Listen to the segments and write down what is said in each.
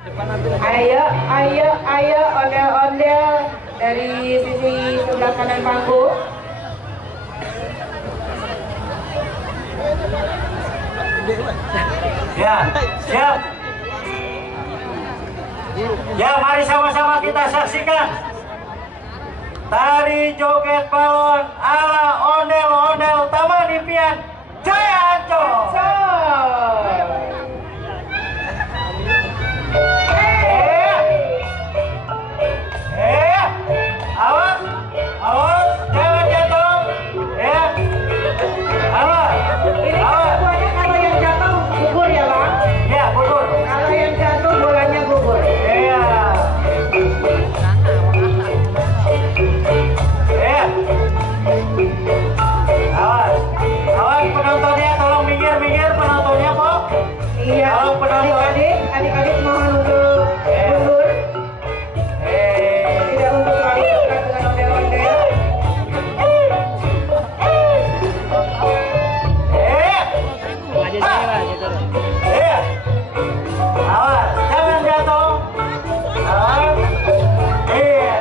Ayo, ayo, ayo, ondel-ondel dari sisi sebelah kanan panggung. Ya, siap. Ya, mari sama-sama kita saksikan tari joget balon ala ondel-ondel Taman Impian Jaya Ancol. Awas, awas, jangan jatuh. Ya, awas. Ini semuanya kalau yang jatuh gugur ya Bang? Ya, gugur. Kalau yang jatuh bolanya gugur. Iya. Iya. Awas, awas penontonnya, tolong minggir penontonnya, Pak. Iya. Tolong penonton. Adik-adik mohon untuk mundur. Tidak untuk terlalu dekat dengan ondel-ondel. Iya. Awas, jangan jatuh. Awas. Iya.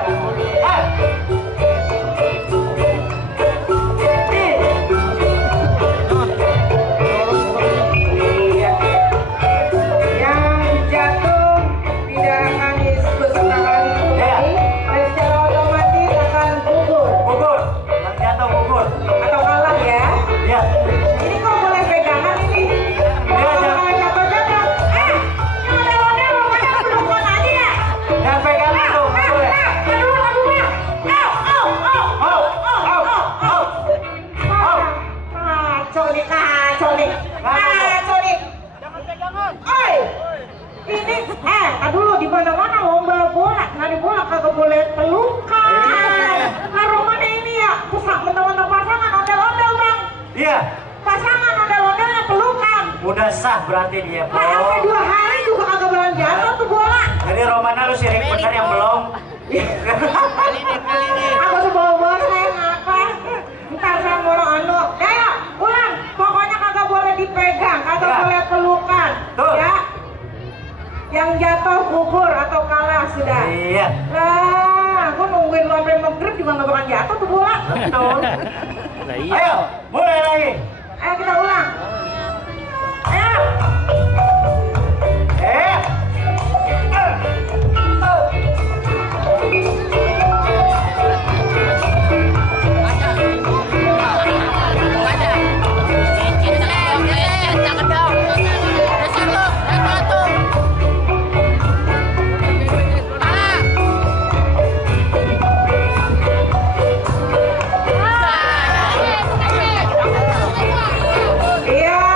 Iya. Yang jatuh tidak akan disebut sertakan kembali dan secara otomatis akan gugur Gugur. Yang jatuh gugur. atau kalah ya. Iya. Ini kok boleh pegangan ini? Iya, Kalau jatuh-jatuh, ondel-ondel mau pada pelukan aja ya? Jangan pegang itu, nggak boleh. Aduh, aduh, kacau nih, kacau nih. Jangan pegangan. Oi, ini, dulu di mana-mana lomba bola, nari bola kagak boleh pelukan. Nah, rumahnya ini ya, pusat mentang-mentang pasangan ondel-ondel Bang. Iya. Pasangan ondel-ondelnya pelukan. Udah sah berarti dia, Nah, sampai 2 hari juga kagak bakalan jatuh tuh bola. Jadi Romana lu sirik bener yang belum. Aku tuh bawa-bawa saya ngapa? Ntar saya mau anu. Ya, ulang. Pokoknya kagak boleh dipegang, kagak Ya. boleh pelukan. Tuh. Ya. Yang jatuh gugur atau kalah sudah. Iya. Lah, aku nungguin lu sampai maghrib juga nggak bakal jatuh tuh bola. Betul. Ayo, mulai lagi. Ayo kita ulang. Ayo. Iya.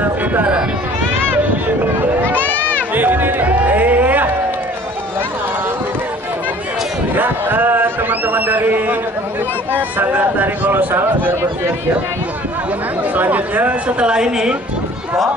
Utara. Iya. Ya, teman-teman dari Sanggar Tari Kolosal agar bersiap-siap. Selanjutnya setelah ini, kok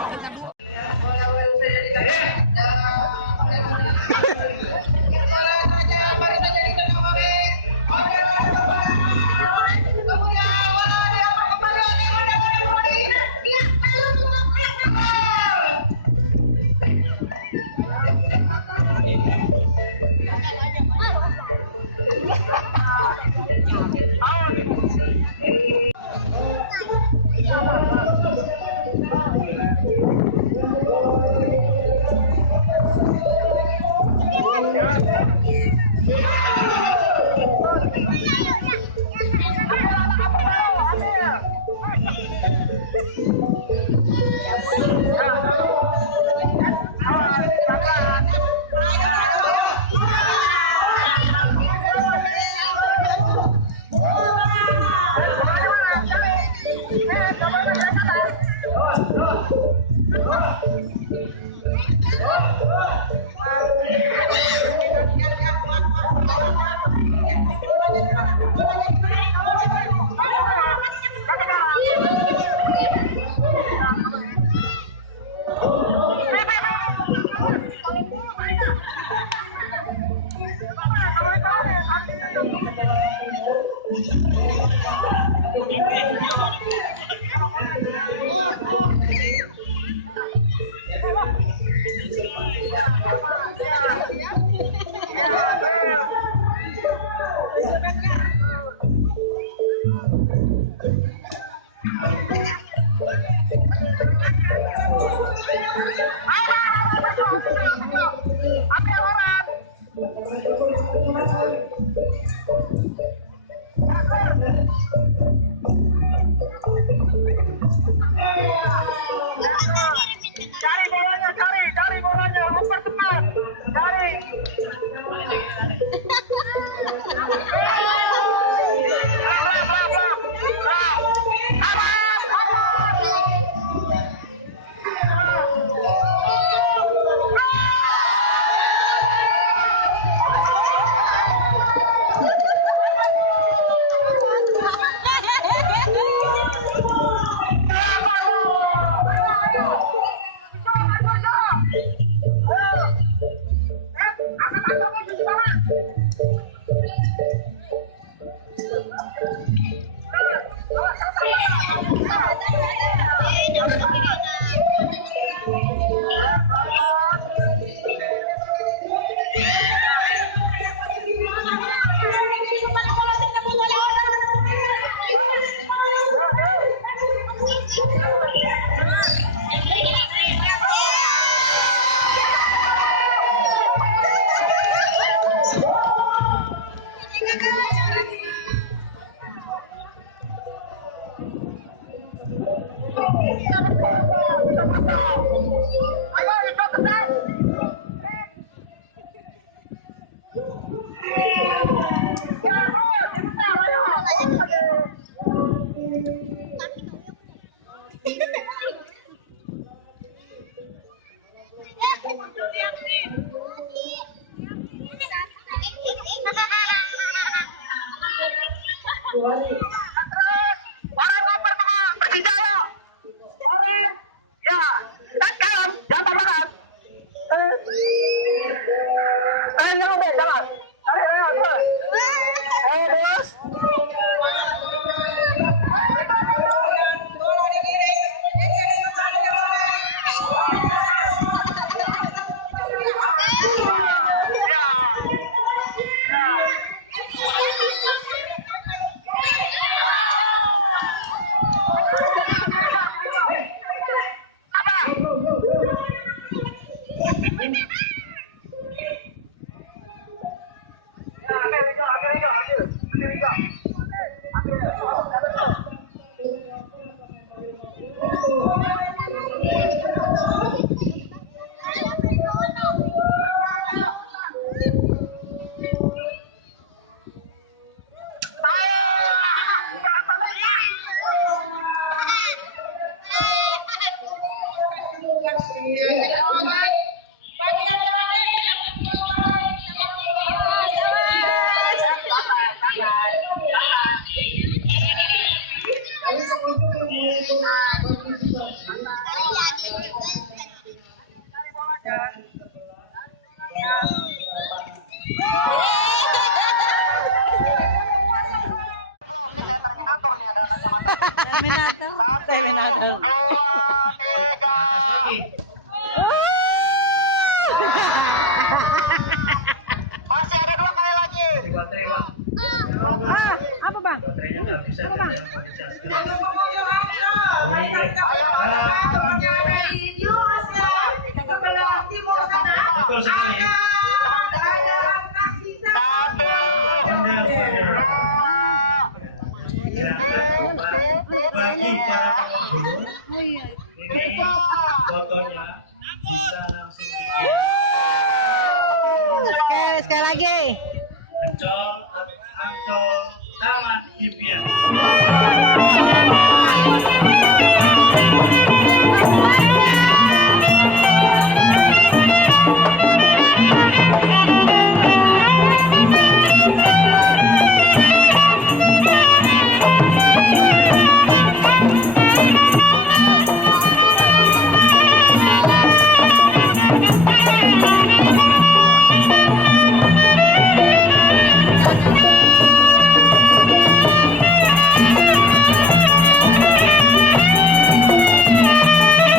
bisa jajan Untuk pengunjung Ancol, mereka tidak boleh makan di Jus ya. Sebelah timur sana Betul sekali. ada nasi Benar, sambal. jangan lupa bagi para pengunjung ini fotonya bisa langsung dikirim Oke, sekali lagi. Ancol Taman Impian.